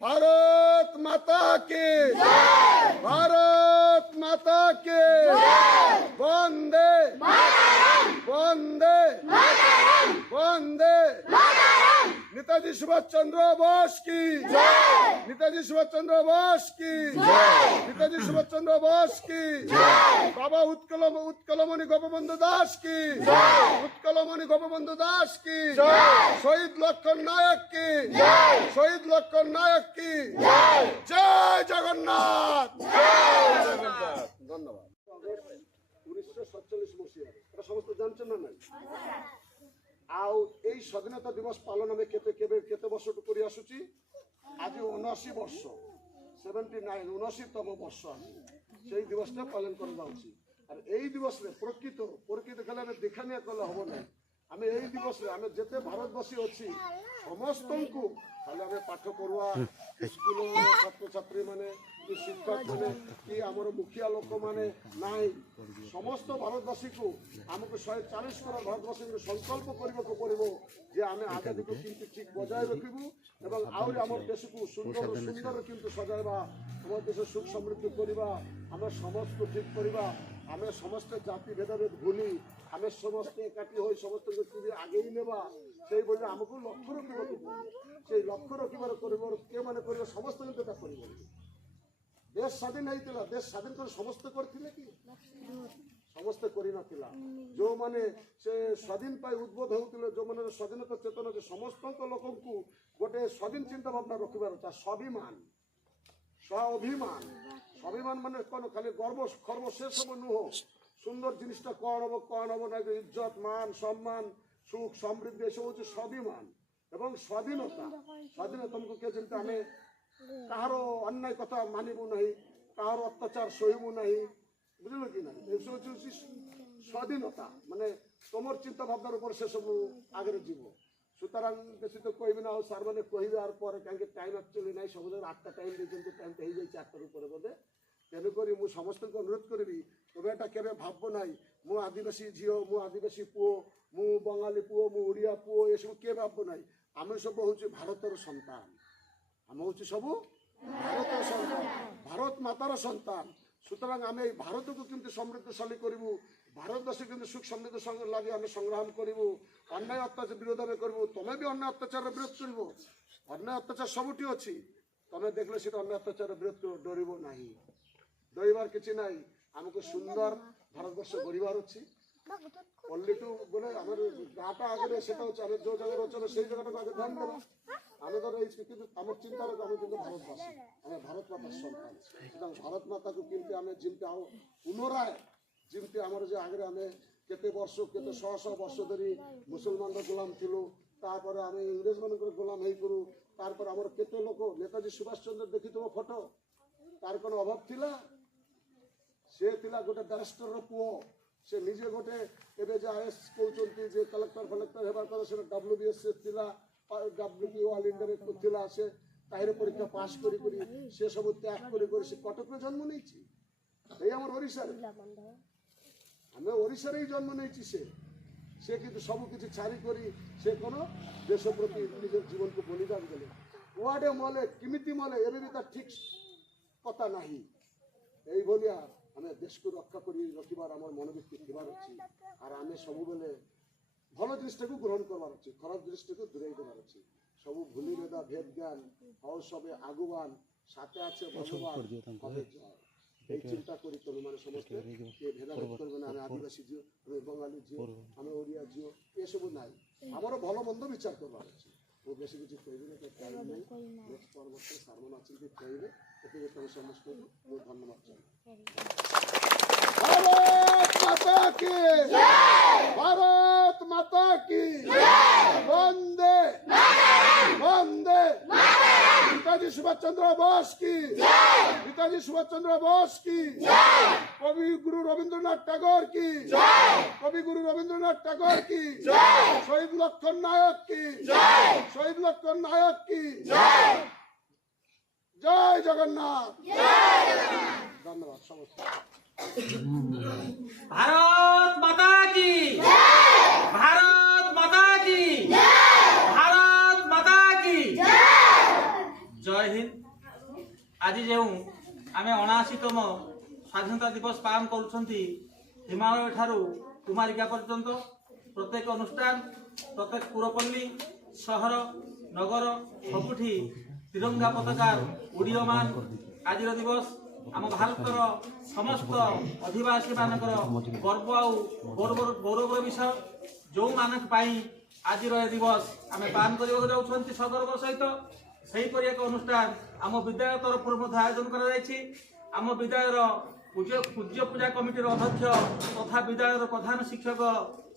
भारत माता की भारत माता की वंदे वंदे वंदे नेताजी सुभाष चंद्र बोस की नेताजी सुभाष चंद्र बोस की नेताजी सुभाष चंद्र बोस की बाबा उत्कलमणि गोपबंधु दास की उत्कलमणि गोपबंधु दास की शहीद लक्ष्मण नायक की शहीद लक्ष्मण नायक की जय जगन्नाथ धन्यवाद 1947 মସିହାରେ এটা ସମସ୍ତେ ଜାଣିଛନ୍ତି ନା ନାହିଁ ଆଉ এই স্বাধীনতা দিবস পালন আমি কেতে বর্ষটু করে আসুছি আজ 79 বর্ষ 79 79তম বর্ষ আছে সেই দিবসটা পালন করা যাচ্ছে আর এই দিবসে প্রকৃত খেলে আমি দেখানিয়া কলে হব না আমি এই দিবসে আমি যেতে ভারতবাসী অছি সমস্তଙ୍କୁ খালি আমি পাঠ পড়ুয়া স্কুল ছাত্রছাত্রী মানে কি শিক্ষক মানে কি আমার মুখিয়া লোক মানে নাই সমস্ত ভারতবাসীକୁ ଆମକୁ 140 কରୋड़ ଭାରତବାସୀଙ୍କୁ সংকল্প କରିବାକୁ ପଡ଼ିବ ଯେ ଆମେ ଆଜାଦୀକୁ କିନ୍ତୁ ଠିକ ବଜାୟ ରଖିବୁ ଏବଂ ଆହୁରି ଆମର ଦେଶକୁ ସୁନ୍ଦର କିନ୍ତୁ ସଜାଇବା ଆମ ଦେଶ ସୁଖ ସମୃଦ୍ଧି କରିବା ଆମେ ସମସ୍ତଙ୍କୁ ଠିକ କରିବା ଆମେ ସମସ୍ତେ ଜାତି ଭେଦଭେଦ ଭୁଲି ଆମେ ସମସ୍ତେ ଏକାଠି ହୋଇ ସମସ୍ତଙ୍କୁ କିଭଳି ଆଗେଇ ନେବା ସେଇଭଳି ଆମକୁ ଲକ୍ଷ୍ୟ ରଖିବାକୁ ପଡ଼ିବ সেই লক্ষ্য রখিবার করিবার কে মানে করিব সমস্ত কিন্তু এটা করিব দেশ স্বাধীন হইতিলা দেশ স্বাধীন করে সমস্ত করছিলে কি সমস্ত করি নথিলা जो माने से স্বাধীন পাই উদ্বোধ হউতিলে जो माने স্বাধীনতা চেতনা যে সমস্ত লোকଙ୍କୁ গোটে স্বাধীন চিন্তা ভাবনা রখিবার তা স্বাভিমান স্বাভিমান মানে কোন খালি গর্ব খর্ব সে সব নুহ সুন্দর জিনিসটা কোন হবো না ইজ্জত মান সম্মান সুখ সমৃদ্ধি এসব হচ্ছে স্বাভিমান এবং স্বাধীনতাকে কে যেতে আমি কাহার অন্যায় কথা মানিবু নাই কাহার অত্যাচার সহিবু নাই বুঝল কি না এসব হচ্ছে স্বাধীনতা মানে তোমার চিন্তা ভাবনার উপর সেসব আগে যাব সুতরাং বেশি তো কইবি না স্যার মানে কইবে আর পরে কাইকে টাইম একচুয়ালি নাই সমুদ্রের 8টা টাইম দিয়েছেন টাইম হয়ে যাই 4টার উপরে বোধে তেণুকরি মু সমস্ত অনুরোধ করবি তবে এটা কেবে ভাববো নাই মু আদিবাসী ঝিও মু আদিবাসী পুও মু বঙ্গালী পুও মু ওড়িয়া পুও এসব কে ভাববো নাই আমি সব হচ্ছে ভারতের সন্তান আমি হচ্ছে সবু ভারতের সন্তান ভারত মাতার সন্তান সুতরাং আমি এই ভারতকে কিন্তু সমৃদ্ধশালী করিব ভারতবাসী কিন্তু সুখ সমৃদ্ধ সঙ্গে লাগে আমি সংগ্রাম করিব অন্যায় অত্যাচার বিরোধ আমি করব তুমি বি অন্যায় অত্যাচার বিরোধ করব অন্যায় অত্যাচার সবুটি অছি তুমি দেখলে সেটা অন্যায় অত্যাচার বিরোধ ডরিব নাই ডরিবার কিছু নাই আমাকে সুন্দর ভারতবর্ষ গড়িবার অছি পল্লীটু বলে আমার গাটা আগে সেটা হচ্ছে আমি যে জায়গায় রচনা সেই জায়গাটাকে আগে ধ্যান দেবো আমি ধরো এই কিন্তু আমার চিন্তা হলো আমি কিন্তু ভারতবাসী আমি ভারত মাতার সন্তান সুতরাং ভারত মাতাকে কিন্তু আমি যেমতি আও পুনরায় যেমতি আমার যে আগে আমি কেতে বর্ষ কেতে শহ বর্ষ ধরে মুসলমানরা গোলাম ছিল তারপরে আমি ইংরেজ মানুষের গোলাম হয়ে করু তারপরে আমার কেতে লোক নেতাজি সুভাষ চন্দ্র দেখিথিব ফটো তার কোনো অভাব ଥିଲା সে ଥିଲା গোটে ব্যারিস্টরর পুଅ से निजे गोटे एबे जे आईएएस कहउचंती जे कलेक्टर फलेक्टर हेबार কথা সেটা डब्ल्यूबीएस ଥିଲା डब्ल्यूबी ऑल इंडिया ଥିଲା से তাইরে পরীক্ষা পাস করি সে সব ত্যাগ করে সে কটকরে জন্ম নেইছি এই আমার ওড়িশারে আমি ওড়িশারেই জন্ম নেইছি সে কিন্তু সব কিছু ছাড়ি করি সে কোন দেশ প্রতি নিজের জীবনকে বলিদান দেলে ওয়ার্ডে মলে কিমিতি মলে এবে বি তার ঠিক কথা নাই এই বলিয়া আমি দেশকে রক্ষা করি রখিবার আমার মনোবৃত্তি থিবার আছে আর আমি সবুবেলে ভালো জিনিসটাকে গ্রহণ করবার আছে খারাপ জিনিসটাকে দূরেই দেবার আছে সবু ভুলি বেদা ভেদ জ্ঞান হও সবে আগুবান সাথে আছে ভগবান হবে জয় এই চিন্তা করি তুমি মানে সমস্ত কে ভেদাভেদ করবে না আমি আদিবাসী জিও আমি বঙ্গালী জিও আমি ওড়িয়া জিও এসব নাই আমারও ভালো মন্দ বিচার করবার আছে ও বেশি কিছু কইবে না টাইম নেই নেক্সট পরবর্তী সারমন আছেন যে কইবে এতে তুমি সমস্ত ধন্যবাদ জানাই भारत माता की भारत माता की वंदे वंदे नेताजी नेताजी सुभाष चंद्र बोस की, नेताजी सुभाष चंद्र बोस की, कवि गुरु रविंद्रनाथ टैगोर की, कवि गुरु रविंद्रनाथ टैगोर की, शहीद लक्ष्मण नायक की, शहीद लक्ष्मण नायक की, जय जगन्नाथ। धन्यवाद समस्त। भारत माता की, भारत माता की, भारत माता की जय हिंद। आज जो आम 79तम स्वाधीनता दिवस पालन करुछंती हिमालय ठारू कुमारिका पर्यंत प्रत्येक अनुष्ठान प्रत्येक पुरपल्ली सहर नगर सबुठी तिरंगा पताकार उड़ीयमान। आज दिवस आम भारतर समस्त अधिवासी मानकर गर्व आउ गौरवर विषय जो मानक पाई आज दिवस आम पालन करने जाऊँ सगर्व सहित सेहीपरि एक अनुष्ठान आम विद्यालय तरफ आयोजन कर विद्यालय पूज्य पूजा कमिटी अध्यक्ष तथा विद्यालय प्रधान शिक्षक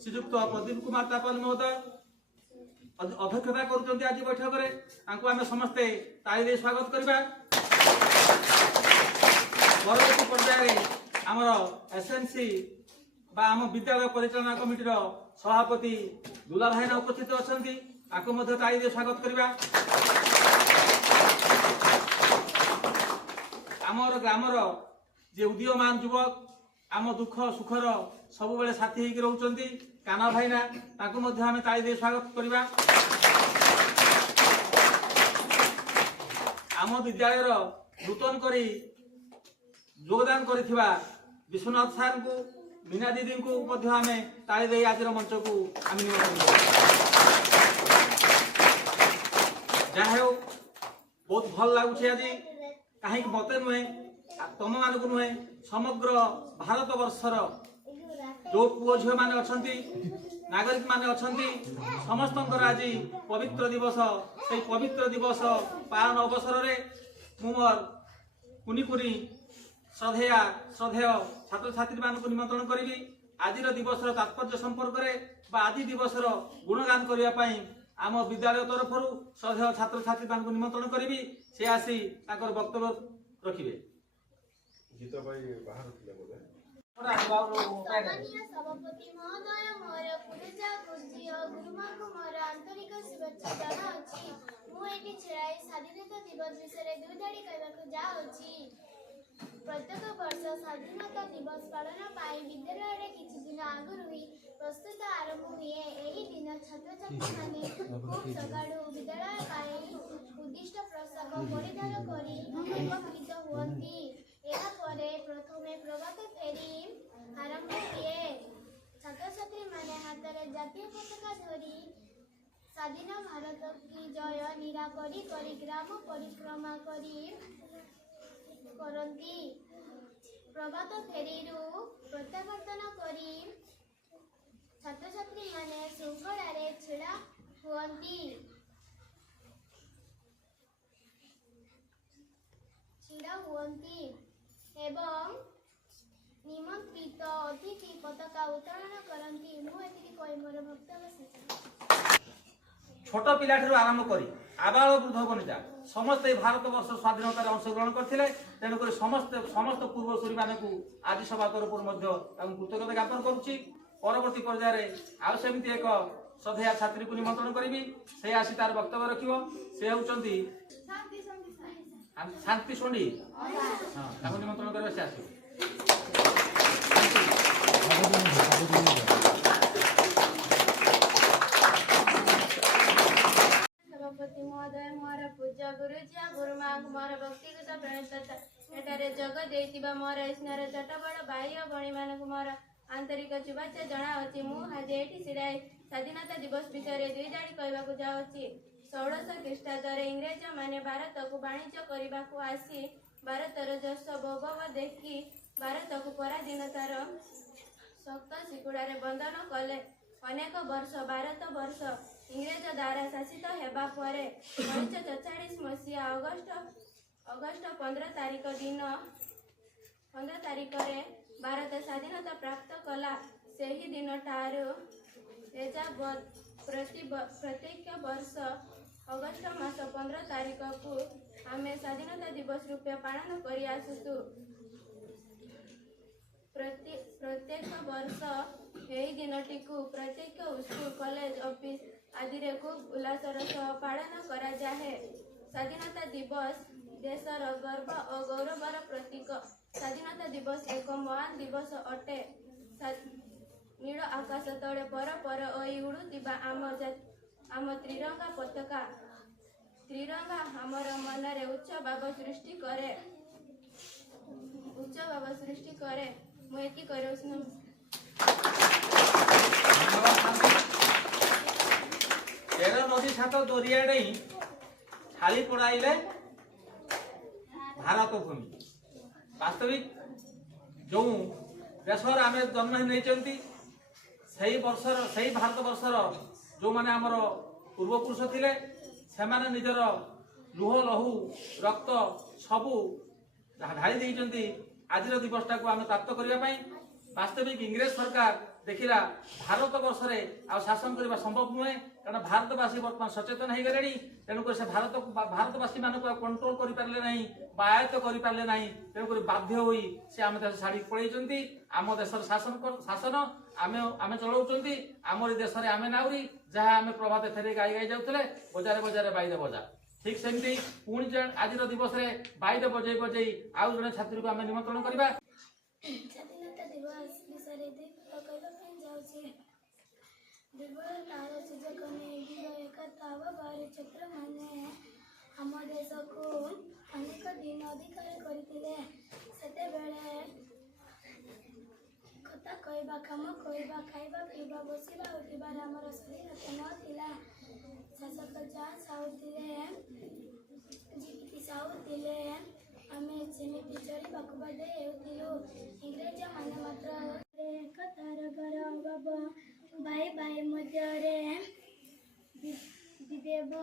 श्रीजुक्त प्रदीप कुमार तापल महोदय अध्यक्षता करुँच आज बैठक में आम समस्ते ताली स्वागत करवा। परवर्ती पर्याय आमर एसएनसी बा आम विद्यालय परिचालना कमिटी सभापति दुला भाईना उपस्थित अच्छा ताली स्वागत करवा। आमर ग्रामर जे उदीयमान युवक आम दुख सुखर सब बेले साथी होकर रोचंती काना भाईना आम ताली स्वागत करवा। आम विद्यालय नूतन करी योगदान करिथिबा विश्वनाथ सार को मीना दीदी को आम ताली दे आज मंच को आम जहा बहुत भल लगुच आज कहीं मत नुहे तुम मान को नुहे समग्र भारत वर्षर जो पुओ झील मैंने अच्छा नागरिक माने अच्छा समस्त आज पवित्र दिवस से पवित्र दिवस पालन अवसर में मोर कुनी कुनी श्रद्धेय छात्र छात्री मान निमंत्रण करी आज दिवस तात्पर्य संपर्क में आज दिवस गुणगान करने आम विद्यालय तरफ श्रद्धेय छात्र छात्री मान निमंत्रण करी से आसी वक्तव्य रखिए। सम्मानीय सभापति महोदय मोर पूजा गुरुजी और गुरुमा को मोर आंतरिक शुभेच्छा जनाउछि। मु एठी छेड़ाई स्वाधीनता दिवस विषय दुई धाड़ी कहबाकू जाउछि। प्रत्येक वर्ष स्वाधीनता दिवस पालन पाई विद्यालय रे किछि दिन आगुरु ही प्रस्तुत आरंभ हुए। एही दिन छात्र छात्री माने खूब सकाळु विद्यालय पाई उद्दिष्ट पोशाक परिधान करी एकत्रित हुअन्ति। एहा परे प्रथमे प्रभात फेरी आरंभ हुए। छात्र छात्री माने हाथ में जातीय पताका धरी स्वाधीन भारत की जय निरा करी ग्राम परिक्रमा करती। प्रभात फेरी प्रत्यावर्तन करी छात्र छात्री माने श्रृंखला छिड़ा हुअन्ति एवं निमंत्रित अतिथि पताका उत्तोलन करती। मोर वक्तव्य छोट पिला आरंभ करी आबाल वृद्ध बनिता समस्त भारत वर्ष स्वाधीनता अंशग्रहण करते तेणुक समस्त पूर्वसूरी मान आज सभा तरफ कृतज्ञता ज्ञापन करुच्ची। परवर्ती पर्यायर आउ सेमती एक श्रद्धेय छात्री को निमंत्रण करी से आसी तार वक्तव्य रखिब। से होउचंती शांति सोनी निमंत्रण कर से आस। सभापति महोदय मोर पूज्य गुरुजी गुरुमा मोर व्यक्तिगत प्रणतता एटारे जग देइतिबा मोर स्नेहर चटबड़ भाई और भणी मान मोर आंतरिक शुभेच्छा जनाउछि। मु आज एठी सिराई स्वाधीनता दिवस विषय दुई धाड़ी कहबाकू जाउछि। 1600 ख्रीष्टाब्द इंग्रेज माने भारत को वाणिज्य करने को आसी भारतर जस वैभव देखी भारत को पराधीनतार शक्त शिकुड़े बंधन कले। अनेक वर्ष भारत वर्ष इंग्रेज द्वारा शासित हेबा परे 1947 मसीहा अगस्ट 15 तारीख दिन 15 तारीख रे भारत स्वाधीनता प्राप्त कला। सेही दिन ठारू प्रत्येक वर्ष अगस्ट मास 15 तारीख को आमे स्वाधीनता दिवस रूपे पालन करी आसुचु। प्रत्येक वर्ष यही दिनटी को प्रत्येक स्कूल कॉलेज ऑफिस आदि रे खूब उल्लासर सह पालन करा जाए। स्वाधीनता दिवस देशर गर्व और गौरवर प्रतीक। स्वाधीनता दिवस एक महान दिवस अटे। नील आकाश तले पर ओई उड़ुतिबा आम त्रिरंगा पताका। त्रिरंगा हमर मनरे उच्च भाव सृष्टि करे। मु एति करउछु। तेर नदी छात दरिया डेई छाली पड़ाइले भारत भूमि। वास्तविक जो देशर आम जन्म नहीं सही भारत वर्षर जो माने आमर पूर्वपुरुष थिले से माने निजर लुह लहू रक्त सबू ढाली देइचंती आज दिवसटा को आम प्राप्त करने। वास्तविक इंग्रेज सरकार देखिला भारत वर्ष में आ शासन करने संभव नुहे कारण भारतवासी बर्तमान सचेतन हो गले। तेणुक से भारतवासी मान कंट्रोल कर पारे ना आयत्त कर पारे ना। तेणुक बाध्य हो आम देश छाड़ी पलैंती। आम देशर शासन आम चलाऊँ। आमरी देश में आम नाउरी जहाँ आम प्रभात फेरे गाई गाई जाऊे बजारे बजारे बाईद बजा। ठीक सेमती पुणी आज दिवस में बाईद बजई बजई आउ जड़े छात्री को आम निमंत्रण करवा। स्वाधीनता दिवस विषय दुर्बल तार सुजोग एकता भारी छात्र मैंने आम देश को अनेक दिन अधिकार करते कथा कहवा कम कहवा खाइबा पीवा बसवा उठबार आमर स्वाधीनता नथिला। शासक जहाँ चाहूले जीवित चाहूले आम सेमती चलवा बाध्य हेउथिलु। इंग्रेज माने मात्र एकतार घर अभाव भाई भाई मध्य विदेव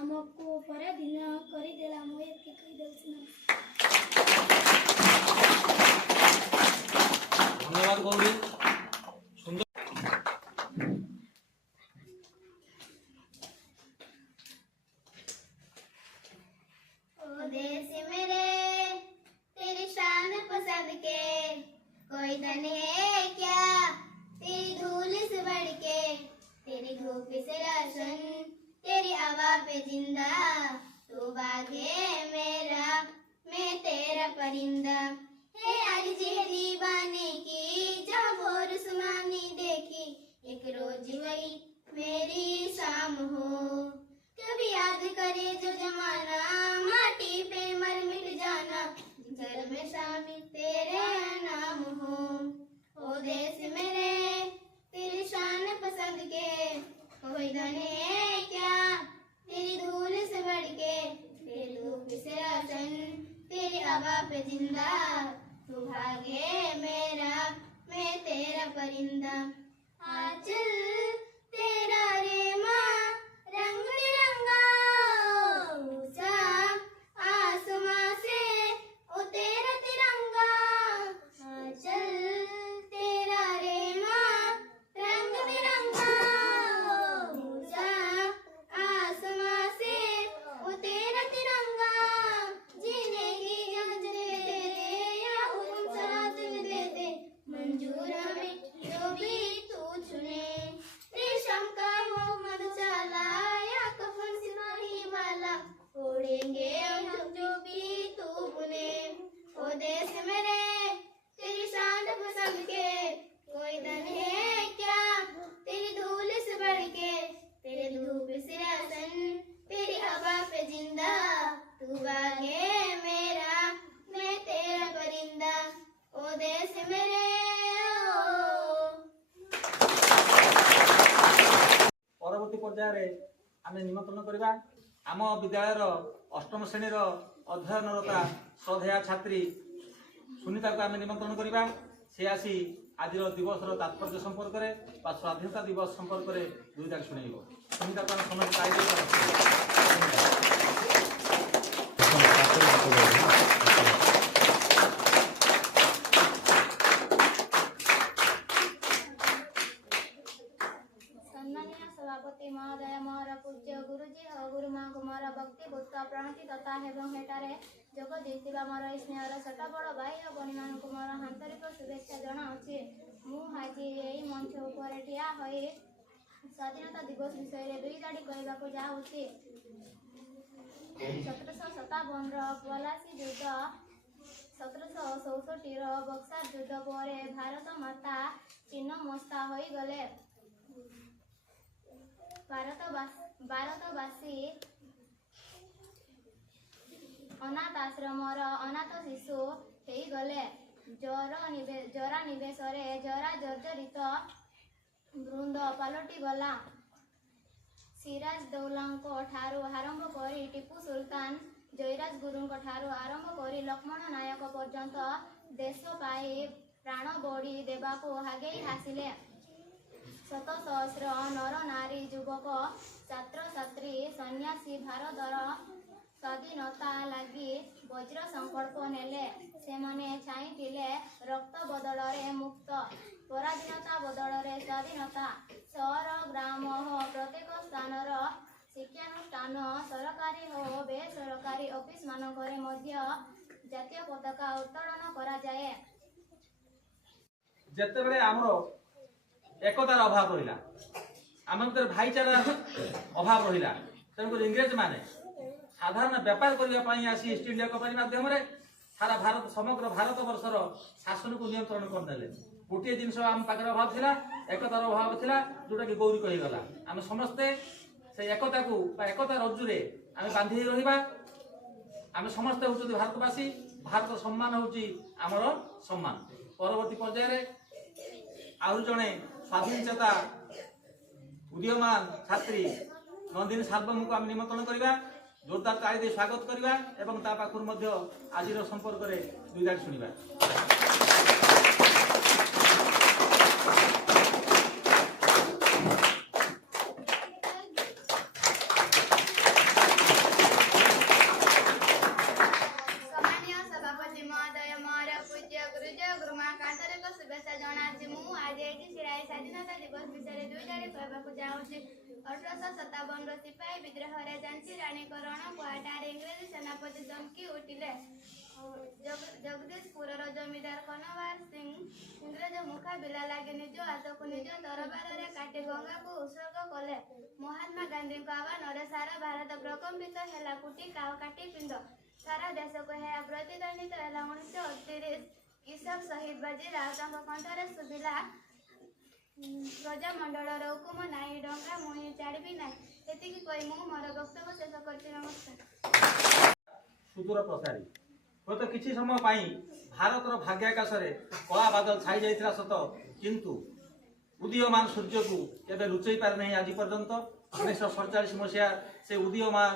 आमको पराधीन करदेला। मुझे धन्यवाद गौरी। देश मेरे तेरी शान पसंद के कोई धन है क्या तेरी धूल से बढ़ के। तेरी धूप से रोशन तेरी हवा पे जिंदा तू बाग है मेरा मैं तेरा परिंदा। है आज जेहली बाने की जहाँ भोर सुमानी देखी एक रोज वही मेरी शाम हो। कभी याद करे जो जमाना माटी पे मर मिट जाना जल में शामिल तेरे नाम हो। ओ देश मेरे तेरी शान पसंद के कोई धन है क्या तेरी धूल से बढ़ के। तेरी धूप से रोशन तेरी हवा पे जिंदा तू भागे मेरा मैं तेरा परिंदा। आंचल तेरा रे माँ रंग बिरंगा ऊंचा आसमां से ओ तेरा तिरंगा। आंचल तेरा रे माँ रंग बिरंगा ऊंचा आसमां से ओ तेरा तिरंगा। जीने की इजाजत दे दे या हुक्म सराहत दे दे मंजूर हमें जो भी तू चुने। रेशम का हो मधुशाला या कफन सिपाही वाला ओढ़ेंगे हम जो भी तू बुने। ओ देश मेरे तेरी शान पसंद के कोई धन है क्या तेरी धूल से बढ़ के। तेरे धूप से रोशन तेरी हवा पे जिंदा तू बाग है मेरा मैं तेरा परिंदा। ओ देश मेरे परवर्ती पर्यायर आम निमंत्रण करवा आम विद्यालयर अष्टम श्रेणीर अध्ययनरता श्रद्धेया छात्री सुनीता को आम निमंत्रण करवा। से आसी आज दिवस तात्पर्य संपर्क में स्वाधीनता दिवस संपर्क में दुईटा शुणेब। सुनीता को समस्त सम्मानीय सभापति महोदय मोहर पूज्य गुरुजी और गुरु माँ को मोहर भक्ति भूत प्रणति ସ୍ୱାଧୀନତା ଏବଂ ଏଠାରେ ଯୋଗ ଦେଇଥିବା ମୋର ଏହି ସ୍ନେହର ଛୋଟ ବଡ଼ ଭାଇ ଓ ଭଉଣୀମାନଙ୍କୁ ମୋର ଆନ୍ତରିକ ଶୁଭେଚ୍ଛା ଜଣାଉଛି। ମୁଁ ଆଜି ଏହି ମଞ୍ଚ ଉପରେ ଠିଆ ହୋଇ ସ୍ୱାଧୀନତା ଦିବସ ବିଷୟରେ ଦୁଇ ଗାଡ଼ି କହିବାକୁ ଯାଉଛି। 1757ର ପଲାସି ଯୁଦ୍ଧ, 1764ର ବକ୍ସାର ଯୁଦ୍ଧ ପରେ ଭାରତ ମାତା ଛିନ୍ନମସ୍ତା ହୋଇଗଲେ। ଭାରତବାସୀ ଅନାଥ ଆଶ୍ରମର ଅନାଥ ଶିଶୁ ହେଇଗଲେ। ଜରା ନିବେଶରେ ଜରା ଜର୍ଜରିତ ବୃନ୍ଦ ପାଲଟିଗଲା। ସିରାଜ ଦୌଲାଙ୍କ ଠାରୁ ଆରମ୍ଭ କରି ଟିପୁ ସୁଲତାନ, ଜୟରାଜ ଗୁରୁଙ୍କ ଠାରୁ ଆରମ୍ଭ କରି ଲକ୍ଷ୍ମଣ ନାୟକ ପର୍ଯ୍ୟନ୍ତ ଦେଶ ପାଇଁ ପ୍ରାଣ ବଳି ଦେବାକୁ ଆଗେଇ ଆସିଲେ। ଶତ ସହସ୍ର ନର ନାରୀ, ଯୁବକ, ଛାତ୍ରଛାତ୍ରୀ, ସନ୍ନ୍ୟାସୀ ଭାରତର ସ୍ୱାଧୀନତା ଲାଗି ବଜ୍ର ସଂକଳ୍ପ ନେଲେ। ସେମାନେ ଚାହିଁଥିଲେ ରକ୍ତ ବଦଳରେ ମୁକ୍ତ, ପରାଧୀନତା ବଦଳରେ ସ୍ୱାଧୀନତା। ସହର, ଗ୍ରାମ ଓ ପ୍ରତ୍ୟେକ ସ୍ଥାନର ଶିକ୍ଷାନୁଷ୍ଠାନ, ସରକାରୀ ଓ ବେସରକାରୀ ଅଫିସମାନଙ୍କରେ ମଧ୍ୟ ଜାତୀୟ ପତାକା ଉତ୍ତୋଳନ କରାଯାଏ। ଯେତେବେଳେ ଆମର একতার অভাব রহিলা, আমার ভিতরে ভাইচারার অভাব রহিলা, তেমন ইংরেজ মানে সাধারণ বেপার করা আসি ইস্ট ইন্ডিয়া কোম্পানি মাধ্যমে সারা ভারত সমগ্র ভারতবর্ষর শাসনକୁ নিয়ন্ত্রণ କରିଦେଲେ। ଗୋଟିଏ ଜିନିଷ ଆମ ପାଖରେ ଅଭାବ ଥିଲା, একতার ଅଭାବ ଥିଲା, ଯୋଉଟାକି ଗୌରୀ କହିଗଲା। ଆମେ ସମସ୍ତେ সেই একতাକୁ ବା একତା ରଜ୍ଜୁରେ ଆମେ ବାନ୍ଧି ରହିବା। ଆମେ ସମସ୍ତେ ହେଉଛନ୍ତି ଭାରତବାସୀ, ଭାରତ ସମ୍ମାନ ହେଉଛି ଆମର ସମ୍ମାନ। ପରବର୍ତ୍ତୀ ପର୍ଯ୍ୟାୟରେ ଆହୁରି ଜଣେ ସ୍ୱାଧୀନଚେତା ଉଦୀୟମାନ ଛାତ୍ରୀ ନନ୍ଦିନୀ ସାର୍ବଭୌମଙ୍କୁ ଆମେ ନିମନ୍ତ୍ରଣ କରିବା, ଜୋରଦାର ତାଳି ଦେଇ ସ୍ୱାଗତ କରିବା ଏବଂ ତା ପାଖରୁ ମଧ୍ୟ ଆଜିର ସମ୍ପର୍କରେ ଦୁଇ ଗାଡ଼ି ଶୁଣିବା। ସମ୍ମାନୀୟ ସଭାପତି ମହୋଦୟ, ମୋର ପୂଜ୍ୟ ଗୁରୁଜୟ ଗୁରୁମାଙ୍କ ଆନ୍ତରିକ ଶୁଭେଚ୍ଛା ଜଣାଉଛି। ମୁଁ ଆଜି ଏଠି ଛିଡ଼ା ହେଇ ସ୍ୱାଧୀନତା ଦିବସ ବିଷୟରେ ଦୁଇ ଗାଡ଼ି କହିବାକୁ ଯାଉଛି। 1857ର ସିପାହୀ ବିଦ୍ରୋହରେ ଝାନ୍ସୀ ରାଣୀଙ୍କ ରଣପୁଆଠାରେ ଇଂରେଜ ସେନାପତି ଚମକି ଉଠିଲେ। ଜଗଦୀଶପୁରର ଜମିଦାର କନୱାର ସିଂ ଇଂରେଜ ମୁକାବିଲା ଲାଗି ନିଜ ହାତକୁ ନିଜ ତରବାରରେ କାଟି ଗଙ୍ଗାକୁ ଉତ୍ସର୍ଗ କଲେ। ମହାତ୍ମା ଗାନ୍ଧୀଙ୍କ ଆହ୍ୱାନରେ ସାରା ଭାରତ ପ୍ରକମ୍ପିତ ହେଲା। କୁଟି କାଟି ପିନ୍ଧ, ସାରା ଦେଶକୁ ଏହା ପ୍ରତିଧ୍ୱନିତ ହେଲା। 1938 କିଶୋର ଶହୀଦ ବାଜି ରାଉତଙ୍କ କଣ୍ଠରେ ଶୁଭିଲା, ପ୍ରଜାମଣ୍ଡଳର ହୁକୁମ ନାହିଁ, ଡଙ୍ଗା ମୁହିଁ ଛାଡ଼ିବି ନାହିଁ। ଏତିକି କହି ମୁଁ ମୋର ବକ୍ତବ୍ୟ ଶେଷ କରୁଛି। ନମସ୍କାର। ସୁଦୂର ପ୍ରସାରୀ ହୁଏତ କିଛି ସମୟ ପାଇଁ ଭାରତର ଭାଗ୍ୟାକାଶରେ କଳା ବାଦଲ ଛାଇ ଯାଇଥିଲା ସତ, କିନ୍ତୁ ଉଦୀୟମାନ ସୂର୍ଯ୍ୟକୁ କେବେ ଲୁଚେଇ ପାରିନାହିଁ ଆଜି ପର୍ଯ୍ୟନ୍ତ। 1947 ମସିହା ସେ ଉଦୀୟମାନ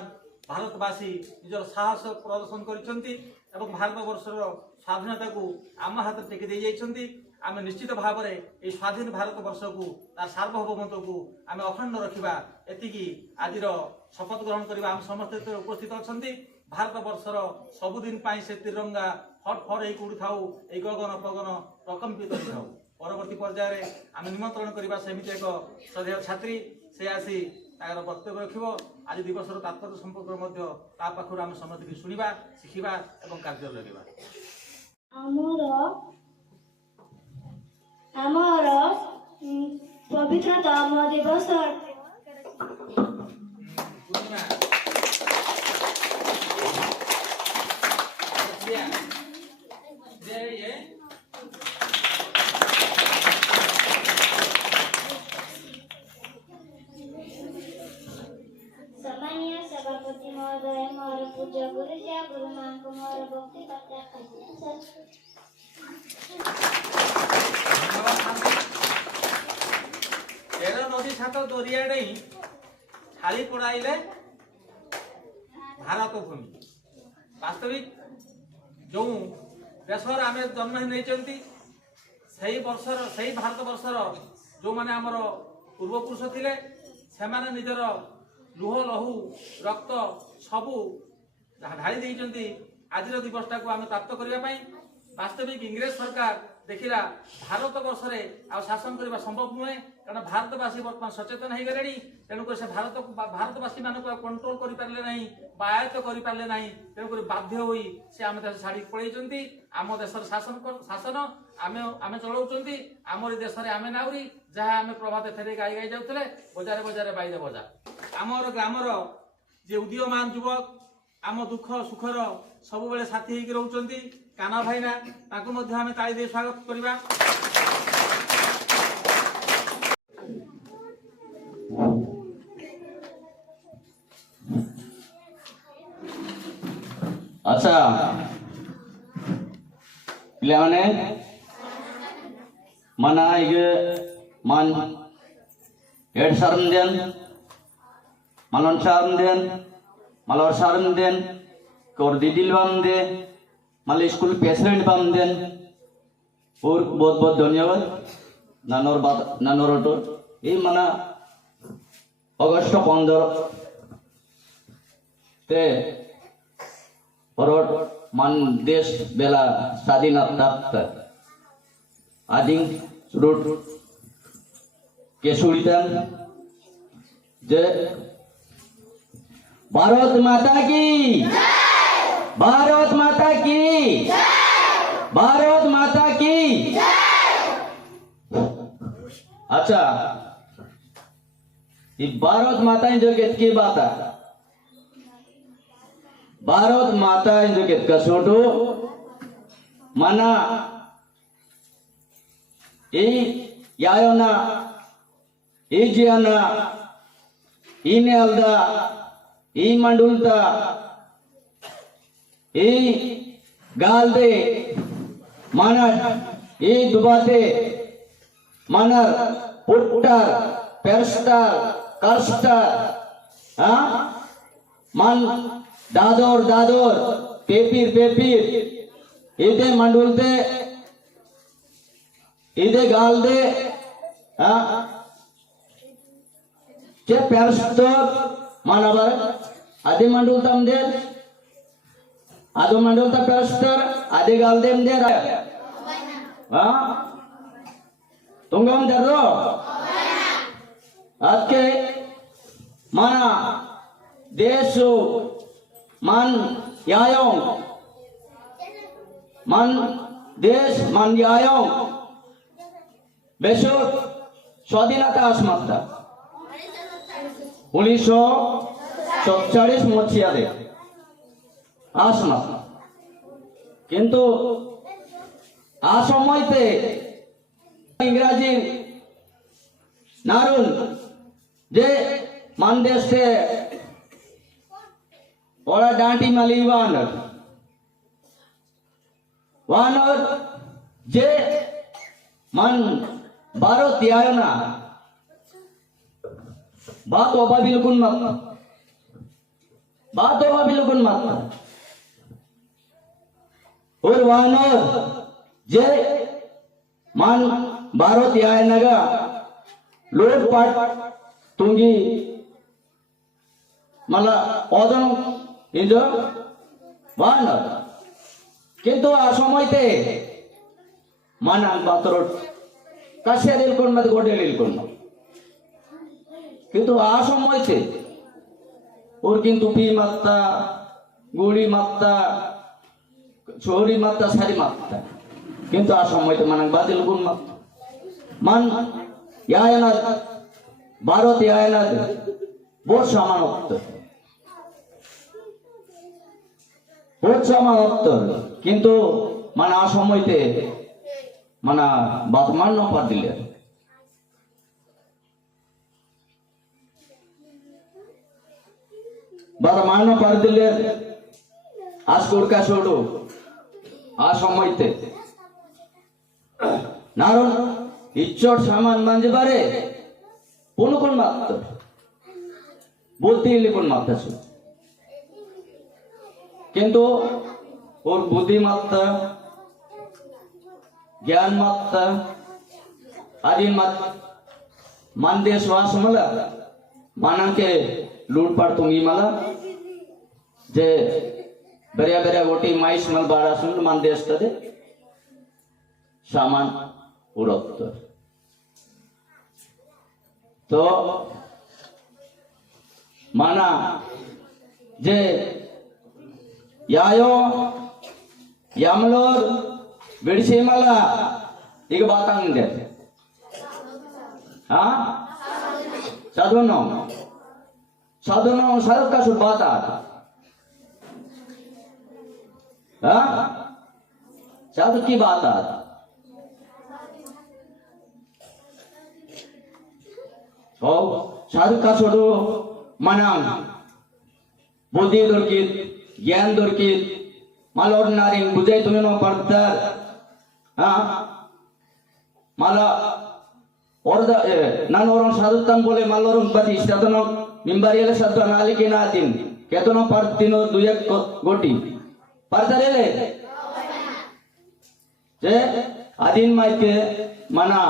ଭାରତବାସୀ ନିଜର ସାହସ ପ୍ରଦର୍ଶନ କରିଛନ୍ତି ଏବଂ ଭାରତବର୍ଷର ସ୍ୱାଧୀନତାକୁ ଆମ ହାତରେ ଟେକି ଦେଇ ଯାଇଛନ୍ତି। ଆମେ ନିଶ୍ଚିତ ଭାବରେ ଏହି ସ୍ୱାଧୀନ ଭାରତବର୍ଷକୁ ତାର ସାର୍ବଭୌମତ୍ୱକୁ ଆମେ ଅଖଣ୍ଡ ରଖିବା, ଏତିକି ଆଜିର ଶପଥ ଗ୍ରହଣ କରିବା। ଆମେ ସମସ୍ତେ ଉପସ୍ଥିତ ଅଛନ୍ତି। ଭାରତବର୍ଷର ସବୁଦିନ ପାଇଁ ସେ ତ୍ରିରଙ୍ଗା ଫଟ୍ ଫଟ୍ ହେଇକି ଉଡୁଥାଉ, ଏଇ ଗଗନ ପଗନ ପ୍ରକମ୍ପିତ ହୋଇଥାଉ। ପରବର୍ତ୍ତୀ ପର୍ଯ୍ୟାୟରେ ଆମେ ନିମନ୍ତ୍ରଣ କରିବା ସେମିତି ଏକ ଶ୍ରଦ୍ଧେୟ ଛାତ୍ରୀ, ସେ ଆସି ତାଙ୍କର ବକ୍ତବ୍ୟ ରଖିବ। ଆଜି ଦିବସର ତାତ୍ପର୍ଯ୍ୟ ସମ୍ପର୍କରେ ମଧ୍ୟ ତା ପାଖରୁ ଆମେ ସମସ୍ତେ ଶୁଣିବା, ଶିଖିବା ଏବଂ କାର୍ଯ୍ୟରେ ଲଗେଇବା। ଆମର ପବିତ୍ରତମ ଦିବସ ସମ୍ମାନୀୟ ସଭାପତି ମହୋଦୟ, ମୋର ପୂଜ୍ୟ ଗୁରୁଜୟ ଗୁରୁମାଙ୍କୁ ମୋର ବ୍ୟକ୍ତିଗତ ତେର ନଦୀ ସାତ ଦରିଆ ଡେଇଁ ଛାଳି ପଡାଇଲେ ଭାରତ ଭୂମି। ବାସ୍ତବିକ ଯେଉଁ ଦେଶରେ ଆମେ ଜନ୍ମ ନେଇଛନ୍ତି ସେହି ଭାରତବର୍ଷର ଯେଉଁମାନେ ଆମର ପୂର୍ବପୁରୁଷ ଥିଲେ, ସେମାନେ ନିଜର ଲୁହ ଲହୁ ରକ୍ତ ସବୁ ଢାଳି ଦେଇଛନ୍ତି ଆଜିର ଦିବସଟାକୁ ଆମେ ପ୍ରାପ୍ତ କରିବା ପାଇଁ। ବାସ୍ତବିକ ଇଂରେଜ ସରକାର ଦେଖିଲା ଭାରତ ବର୍ଷରେ ଆଉ ଶାସନ କରିବା ସମ୍ଭବ ନୁହେଁ, କାରଣ ଭାରତବାସୀ ବର୍ତ୍ତମାନ ସଚେତନ ହେଇଗଲେଣି। ତେଣୁକରି ସେ ଭାରତବାସୀ ମାନଙ୍କୁ ଆଉ କଣ୍ଟ୍ରୋଲ କରିପାରିଲେ ନାହିଁ ବା ଆୟତ୍ତ କରିପାରିଲେ ନାହିଁ। ତେଣୁକରି ବାଧ୍ୟ ହୋଇ ସେ ଆମ ଦେଶ ଛାଡ଼ିକି ପଳେଇଛନ୍ତି। ଆମ ଦେଶର ଶାସନ ଆମେ ଚଳାଉଛନ୍ତି। ଆମରି ଦେଶରେ ଆମେ ନାଉରି, ଯାହା ଆମେ ପ୍ରଭାତ ଫେରେ ଗାଇ ଗାଇ ଯାଉଥିଲେ, ବଜାରେ ବଜାରେ ବାଇରେ ବଜା। ଆମର ଗ୍ରାମର ଯେ ଉଦୀୟମାନ ଯୁବକ ଆମ ଦୁଃଖ ସୁଖର ସବୁବେଳେ ସାଥୀ ହେଇକି ରହୁଛନ୍ତି କାନା ଭାଇନା, ତାଙ୍କୁ ମଧ୍ୟ ଆମେ ତାଳି ଦେଇ ସ୍ୱାଗତ କରିବା। আচ্ছা পিলামানে মানা ইগে মান হেড সারম দেন, মালন সারম দেন, মালর সারম দেন, কর দিদিল বাম দে, মাল স্কুল প্রেসিডেন্ট বাম দেন। ওর বহুত বহুত ধন্যবাদ নানোর অটো এই মানা অগস্ট 15 তে মান দেশ বেলা স্বাধীনতা আদিং রুট কেশুরিতান যে ভারত মাতা কি, ভারত মাতা কি, ভারত মাতা কি। अच्छा ये भारत माता जो की बात है, भारत माता जो कसोटो मना यायोना जियाना नेलदा मंडुलता गालदे मन दुबाते मनर पुट्टर पेरस्टर कर्स्टर मन दादोर दादोर पेपीर पेपीर इदे मंडुलते इदे गालदे के पेरस्टर मनबर अदे मंडुलतम दे अदो मंडुलता पेरस्टर अदे गालदेम दे तुंगम दर्रो ಅದಕ್ಕೆ మన దేశు मन यायों मन देश मन यायों बेशो स्वाधीनता आसमाता 1947 মସିହାରେ आसमाता किंतु आ সময়তে इंग्राजी नारुन जे मान देश से और डांटी मली वानर जे मन भारत आयो ना बात ओबा बिल्कुल मत और वानर जे मन भारत आय नगा लोट पाट तुंगी मला ओदन इंजो वानर किंतु आ সময়তে माना बातरो कासे दिलकोन मत गोडे दिलकोन किंतु आ সময়তে और किंतु पी मत्ता गुड़ी मत्ता छोरी मत्ता सारी मत्ता किंतु आ সময়তে माना बादिलकोन मत मान यायना भारत यायना बहुत समानोत्तर किंतु मन आ সময়তে मन बात मान पार दिले बात मान पार दिले आज कोडका छोड़ो आ সময়তে नारण इच्छोट सामान मांझे बारे पुनः कौन मारता बुद्धि लिखुन मारता सु किंतु और बुद्धि मारता ज्ञान मारता आदि मत मन देश वास मला माना के लूटपाट तुम्ही मला जे बऱ्या बऱ्या गोटी माईस मल बारा सुन मन देश तदे सामान उरत्तर तो माना जे यायो यामलोर बिडसेमाला एक बात आंगे हाँ साधुनो साधु का सुट बात हाँ साधु की बात साधु का सुटो मनांग बुद्धि दొరికిत ज्ञान दొరికిत मालोर नारिंग बुझे तुम्हें नो पड़तर हाँ माला और नान और साधु तम बोले मालोर पति साधु मिंबारियल साधु नाली के नातिन कहतो नो पड़तिनो दुये गोटी पड़तरेले जे आदिन माइके मना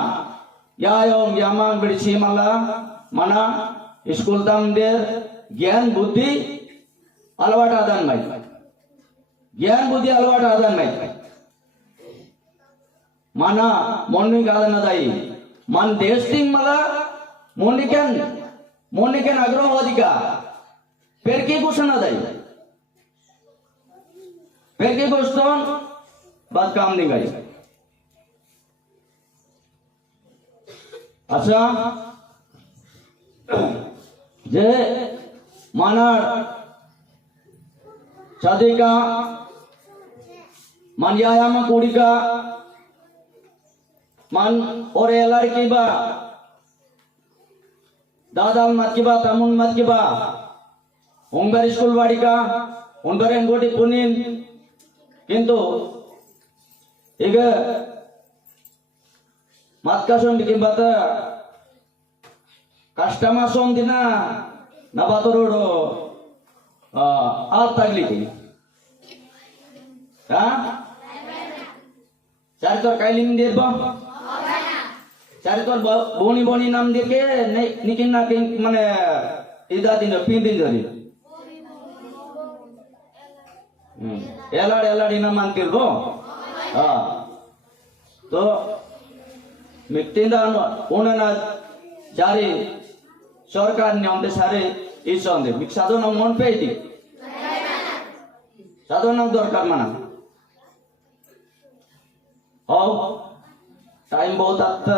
यायों यामांग बिड़सी माला मना स्कूल तम देर ज्ञान बुद्धि अलवाट आदान माइ ज्ञान बुद्धि अलवाट आदान माइ माना मोन्नी गादन दाई मन देस्टिंग मला मोनिकन अग्रवादिका पेरकी कुशन दाई पेरकी कुशन बात काम नहीं गई अच्छा जे माना साधिका मन यायाम कुड़िका मन और एलर की बा दादा मत की बा तमुन मत की बा उंगर स्कूल वाड़ी का उंगर एंगोटी पुनिन किंतु एक मत का सोन की बात कस्टमर सोन दिना नबातरोडो आल तगली थी हाँ चार तोर काइलिंग देर बा चार तोर बोनी बोनी नाम दे के निकिन ना के मने इदा दिन पिन दिन जरी एलाड़ी ना मान कर बो हाँ तो मिट्टिंदा उन्हें जारी सरकार ने हमने सारे इस अंदर मिक्सादो नाम मन पे थी साधो नाम दरकार माना आओ टाइम बहुत आता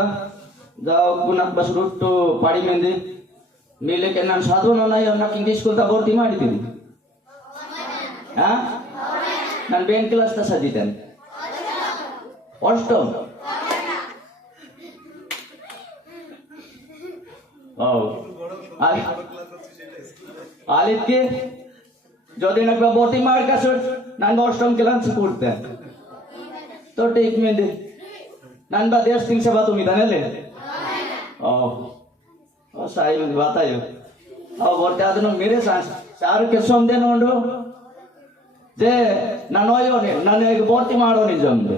जाओ गुनाक बस रुट्टो पाड़ी में दे मिले के नाम साधो ना नहीं और ना किंग स्कूल ता भर्ती मारी थी हाँ नान बैंक क्लास ता सजी थी अष्टम आओ आलित के जो दिन अगर बोटी मार का सुट नान अष्टम क्लास से पढ़ते तो ठीक में दे नान बा देश सिंह से बात उम्मीद है ले ओ सही में बात है अब बोलते हैं तो मेरे साथ चार के सोम दिन उन्डो जे नानोयो ने नाने एक बोटी मारो नहीं जमते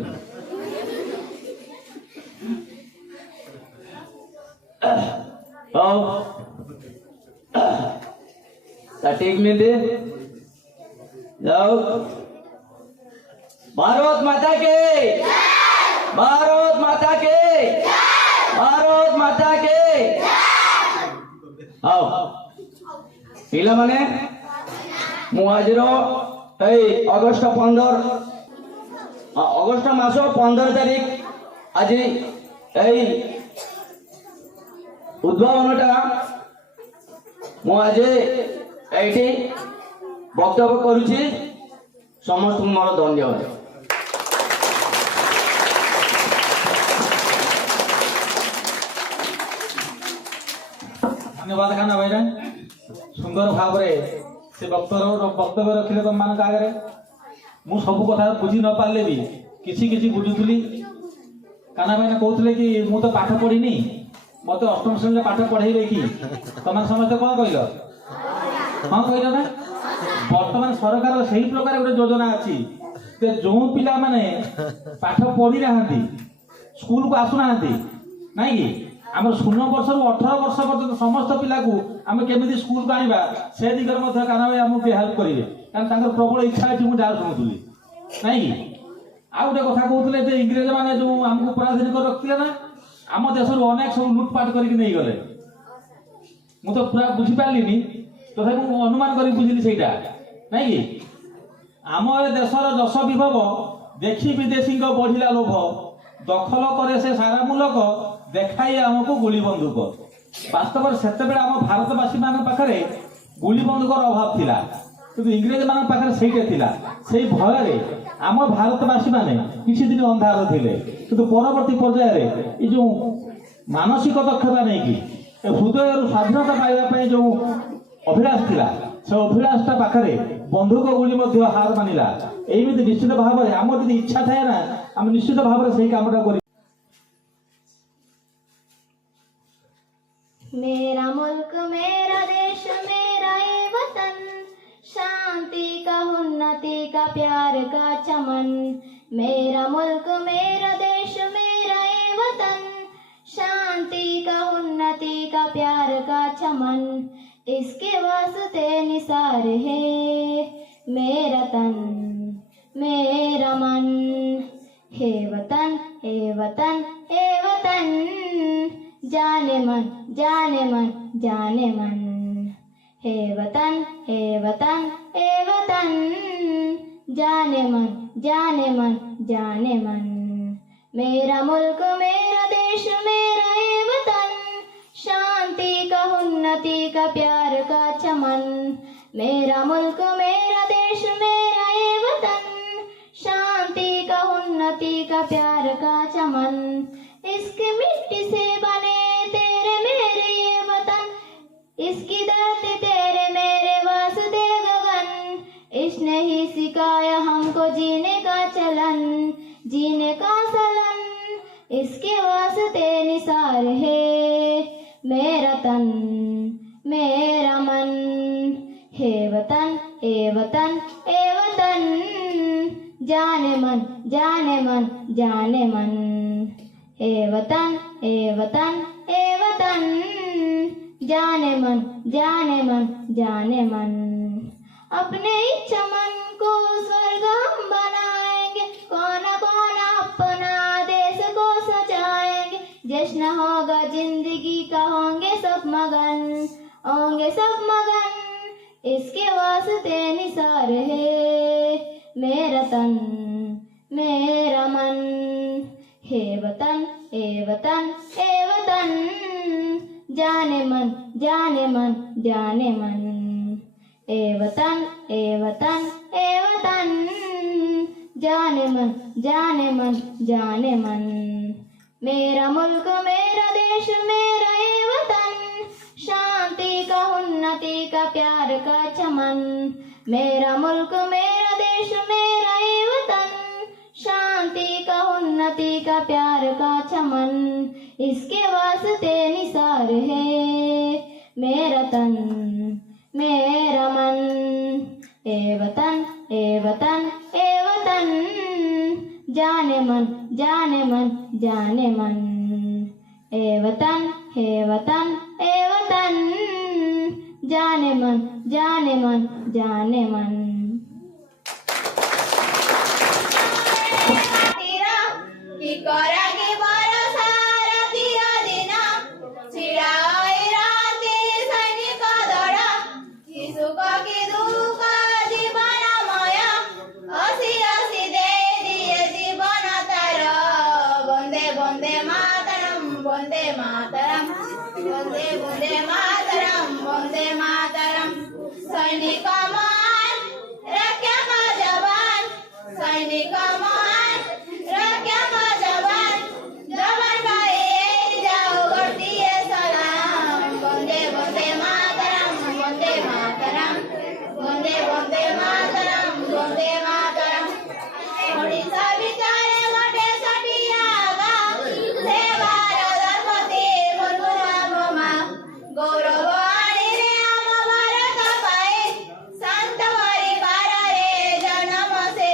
ओ ठीक में दे जाओ भारत माता के भारत माता के भारत माता के आओ पिला माने मुआजिरो अगस्ट 15 अगस्ट मासो 15 तारीख आज उद्भावनटा मुझे एठी वक्तव्य करुछि समस्त मोर धन्यवाद धन्यवाद खाना भाई सुंदर भाव से वक्तव्य रखिले तुम मान आगे मु सब कथा बुझी न पारे भी किसी बुझुली काना भाई कहते कि मु तो पाठ पढ़ी मत अष्टम श्रेणी पाठ पढ़े कि तुम समस्त कौन कहल हाँ कहल ना बर्तमान सरकार से प्रकार गोटे योजना अच्छी जो पिला माने पाठ पढ़ी ना स्कूल को आसुना ना कि आम 16 वर्ष रु 18 वर्ष पर्यटन समस्त पिला को आम केमी स्कूल को आना से दिगरे काना भाई आमको हेल्प करेंगे कारण प्रबल इच्छा अच्छी मुझे शुणुली ना कि ଆଉ ଗୋଟେ କଥା କହୁଥିଲେ ଯେ ଇଂରେଜ ମାନେ ଯୋଉ ଆମକୁ ପରାଧୀନ କରି ରଖିଥିଲେ ନା ଆମ ଦେଶରୁ ଅନେକ ସବୁ ଲୁଟପାଟ କରିକି ନେଇଗଲେ। ମୁଁ ତ ପୁରା ବୁଝିପାରିଲିନି, ତଥାପି ମୁଁ ଅନୁମାନ କରି ବୁଝିଲି ସେଇଟା ନାଇଁ କି ଆମ ଏ ଦେଶର ଯଶ ବିଭବ ଦେଖି ବିଦେଶୀଙ୍କ ବଢିଲା ଲୋଭ, ଦଖଲ କରେ ସେ ସାରା ମୁଲକ, ଦେଖାଇ ଆମକୁ ଗୁଳି ବନ୍ଧୁକ। ବାସ୍ତବରେ ସେତେବେଳେ ଆମ ଭାରତବାସୀ ମାନଙ୍କ ପାଖରେ ଗୁଳି ବନ୍ଧୁକର ଅଭାବ ଥିଲା, କିନ୍ତୁ ଇଂରେଜ ମାନଙ୍କ ପାଖରେ ସେଇଟା ଥିଲା। ସେଇ ଭୟରେ ଆମ ଭାରତବାସୀ ମାନେ କିଛି ଦିନ ଅନ୍ଧାର ଥିଲେ, କିନ୍ତୁ ପରବର୍ତ୍ତୀ ପର୍ଯ୍ୟାୟରେ ଏ ଯୋଉ ମାନସିକ ଦକ୍ଷତା ନେଇକି ହୃଦୟରୁ ସ୍ୱାଧୀନତା ପାଇବା ପାଇଁ ଯୋଉ ଅଭିଳାଷ ଥିଲା, ସେ ଅଭିଳାଷଟା ପାଖରେ ବନ୍ଧୁକ ଗୁଳି ମଧ୍ୟ ହାର ମାନିଲା। ଏମିତି ନିଶ୍ଚିତ ଭାବରେ ଆମର ଯଦି ଇଚ୍ଛା ଥାଏ ନା, ଆମେ ନିଶ୍ଚିତ ଭାବରେ ସେଇ କାମଟା କରି। मेरा मुल्क मेरा देश मेरा ये वतन, शांति का उन्नति का प्यार का चमन। मेरा मुल्क मेरा देश मेरा ये वतन, शांति का उन्नति का प्यार का चमन। इसके वास्ते निसार है मेरा तन मेरा मन। हे वतन हे वतन हे वतन, जाने मन जाने मन जाने मन। हे वतन हे वतन हे वतन, जाने मन जाने मन जाने मन। मेरा मुल्क मेरा देश मेरा ये वतन, शांति का उन्नति का प्यार का चमन। मेरा मुल्क मेरा देश मेरा ये वतन, शांति का उन्नति का प्यार का चमन। इसकी मिट्टी से बने तेरे मेरे ये वतन, इसकी धरती तेरे मेरे वास्ते गगन। इसने ही सिखाया हमको जीने का चलन, जीने का सलन। इसके वास्ते निसार है मेरा तन मेरा मन। हे वतन हे वतन हे वतन, जाने मन जाने मन जाने मन। हे वतन हे वतन हे वतन, जाने मन जाने मन जाने मन। अपने इच्छा मन को स्वर्ग हम बनाएंगे, कौन कौन अपना देश को सजाएंगे। जश्न होगा जिंदगी का, होंगे सब मगन होंगे सब मगन। इसके वास्ते निसार है मेरा तन मेरा मन। हे वतन हे वतन हे वतन, जाने मन जाने मन जाने मन। हे वतन हे वतन हे वतन, जाने मन जाने मन। मेरा मुल्क मेरा देश मेरा ये वतन, शांति का उन्नति का प्यार का चमन। मेरा मुल्क मेरा देश मेरा ये वतन, शांति का उन्नति का प्यार का चमन। इसके वास्ते निसार है मेरा तन मेरा मन। हे वतन हे वतन हे वतन, जाने मन जाने मन जाने मन। हे वतन हे वतन हे वतन, जाने मन जाने मन जाने मन। कि करागे भरोसा रातिया दिन, छिड़ाए राति सैनिक दल। कि सुख कि दुख जीवनमय, हसी हसी दे दिए जीवन तार। वंदे वंदे मातरम वंदे मातरम वंदे वंदे मातरम वंदे मातरम। सैनिक मान रक्षा का जवान, सैनिक मान रक्षा का जवान। जवान भाई जाओ करतिए सलाम। वंदे वंदे मातरम वंदे मातरम वंदे वंदे मातरम वंदे मातरम। ओडिशा विचारे गोटे सटिया गाँ, सेवार धर्मती मुर्मु आममा। गौरव आनिले आम भारत पाए, शांत परिवार रे जन्म से।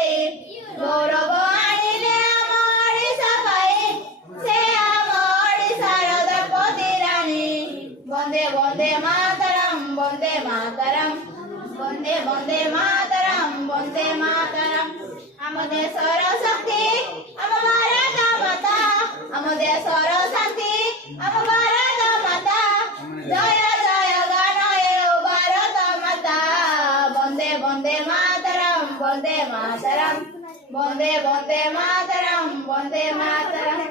गौरव आनिले आम ओडिशा पाए, से आम ओडिशार द्रौपदी रानी। वंदे वंदे मातरम वंदे मातरम वंदे वंदे मातरम ବନ୍ଦେ ମାତରମ୍। ଆମ ଦେଶର ଶକ୍ତି ଆମ ଭାରତ ମାତା, ଆମ ଦେଶର ଶାନ୍ତି ଆମ ଭାରତ ମାତା। ଜୟ ଜୟ ଗାନ ହେଉ ଭାରତ ମାତା। ବନ୍ଦେ ବନ୍ଦେ ମାତରମ୍, ବନ୍ଦେ ମାତରମ୍, ବନ୍ଦେ ବନ୍ଦେ ମାତରମ୍, ବନ୍ଦେ ମାତରମ୍।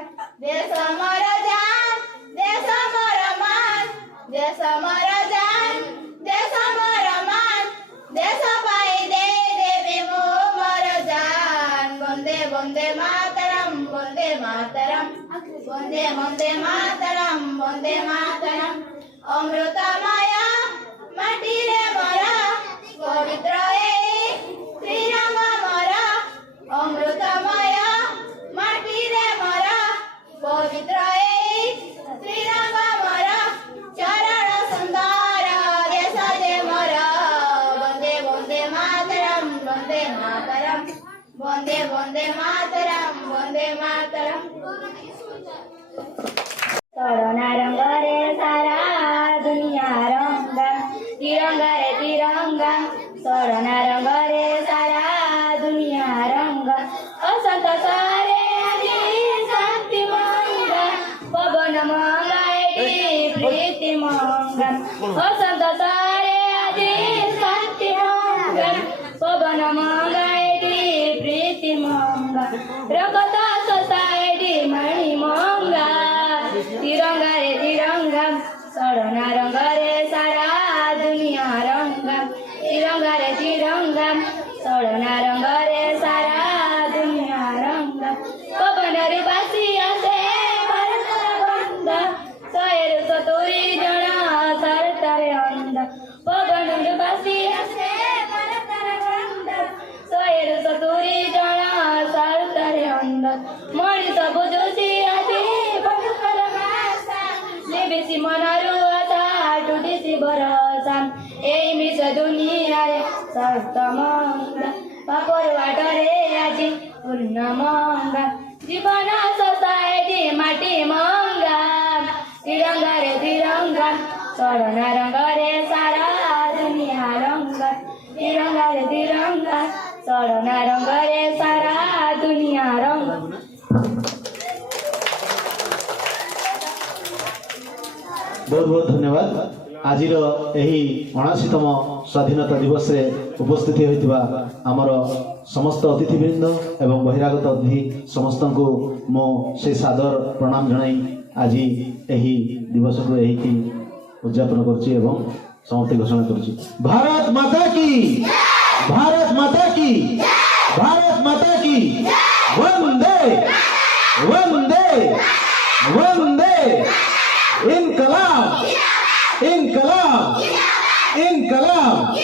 ଦେଶ ମୋର ଜାନ୍, ଦେଶ ମୋର ମାନ, ଦେଶ ମୋର ଜାନ୍, ଦେଶ ମୋର ମାନ। ଦେଶ ପାଇଁ ଦେଇଦେବି ମୁଁ ମୋର ଜାନ୍। ବନ୍ଦେ ବନ୍ଦେ ମାତରମ୍, ବନ୍ଦେ ମାତରମ୍, ବନ୍ଦେ ବନ୍ଦେ ମାତରମ୍, ବନ୍ଦେ ମାତରମ୍। ଅମୃତମୟ ମାଟିରେ ମୋର ପବିତ୍ର ଏଇ ଶ୍ରୀରଙ୍ଗ ମୋର। ଅମୃତମୟ ମାଟିରେ ମୋର ପବିତ୍ର ଏଇ ଶ୍ରୀରଙ୍ଗ ମୋର। ଚରଣ ସୁନ୍ଦର ଦେଶ ଯେ ମୋର। ବନ୍ଦେ ବନ୍ଦେ ମାତରମ୍, ବନ୍ଦେ ମାତରମ୍, ବନ୍ଦେ ବନ୍ଦେ ମାତରମ୍, ବନ୍ଦେ ମାତରମ୍। ଚରଣା ରଙ୍ଗରେ ସାରା ଦୁନିଆ ରଙ୍ଗା, ତିରଙ୍ଗାରେ ତିରଙ୍ଗା। ଚରଣା ରଙ୍ଗରେ ସାରା ଦୁନିଆ ରଙ୍ଗା। ଅସନ୍ତ ସାରେ ଆଜି ଶାନ୍ତି ମଙ୍ଗା, ପବନ ମଙ୍ଗା ଏଠି ପ୍ରୀତି ମଙ୍ଗା। ଅସନ୍ତ ସାରେ ଆଜି ଶାନ୍ତି ମଙ୍ଗା, ପବନ ମଙ୍ଗା ଏଠି ପ୍ରୀତି ମଙ୍ଗା। ରଗତ ସୋସାଇଟି ମଣି ମଙ୍ଗା, ତିରଙ୍ଗାରେ ତିରଙ୍ଗା। ଚରଣା ରଙ୍ଗରେ ସାରା ଦୁନିଆ ରଙ୍ଗା, ତିରଙ୍ଗାରେ ତିରଙ୍ଗା। ଚରଣା ରଙ୍ଗରେ ସାରା ଦୁନିଆ ରଙ୍ଗା। ପବନରୁ ବାସି ଆସେ ଭାରତର ଗନ୍ଧ, 170 ଜଣ ସରତାରେ ଅନ୍ଧ। ପବନରୁ ବାସି ଆସେ ଭାରତର ଗନ୍ଧ, 170 ଜଣ ସରତାରେ ଅନ୍ଧ। ମଣିଷ ବୁଝୁଛି ଆଜି ଭାରତର ଭାଷା, ଲିଭିଛି ମନରୁ ଆଶା ଟୁଟିଛି ଭରସା। ଏଇ ମିଶ ଦୁନିଆରେ ସତ ମଙ୍ଗା, ପାପର ବାଟରେ ଆଜି ପୂର୍ଣ୍ଣ ମଙ୍ଗା। ଜୀବନ ସୋସାଇଟି ମାଟି ମଙ୍ଗା, ତିରଙ୍ଗାରେ ତିରଙ୍ଗା। ଚରଣା ରଙ୍ଗରେ ସାରା ଦୁନିଆ ରଙ୍ଗା, ତିରଙ୍ଗାରେ ତିରଙ୍ଗା। ଚରଣା ରଙ୍ଗରେ ସାରା ଦୁନିଆ ରଙ୍ଗା। बहुत बहुत धन्यवाद। आजिर यही 79तम स्वाधीनता दिवस रे उपस्थित होइतिबा आमर समस्त अतिथिवृंद एवं बहिरागत अतिथि समस्त को मो से सादर प्रणाम जनाई आज यही दिवस को यही उद्यापन करछि एवं समाप्ति घोषणा करछि। भारत माता की, भारत माता की, भारत माता की। वंदे वंदे वंदे। इनकलाब इनकलाब इनकलाब।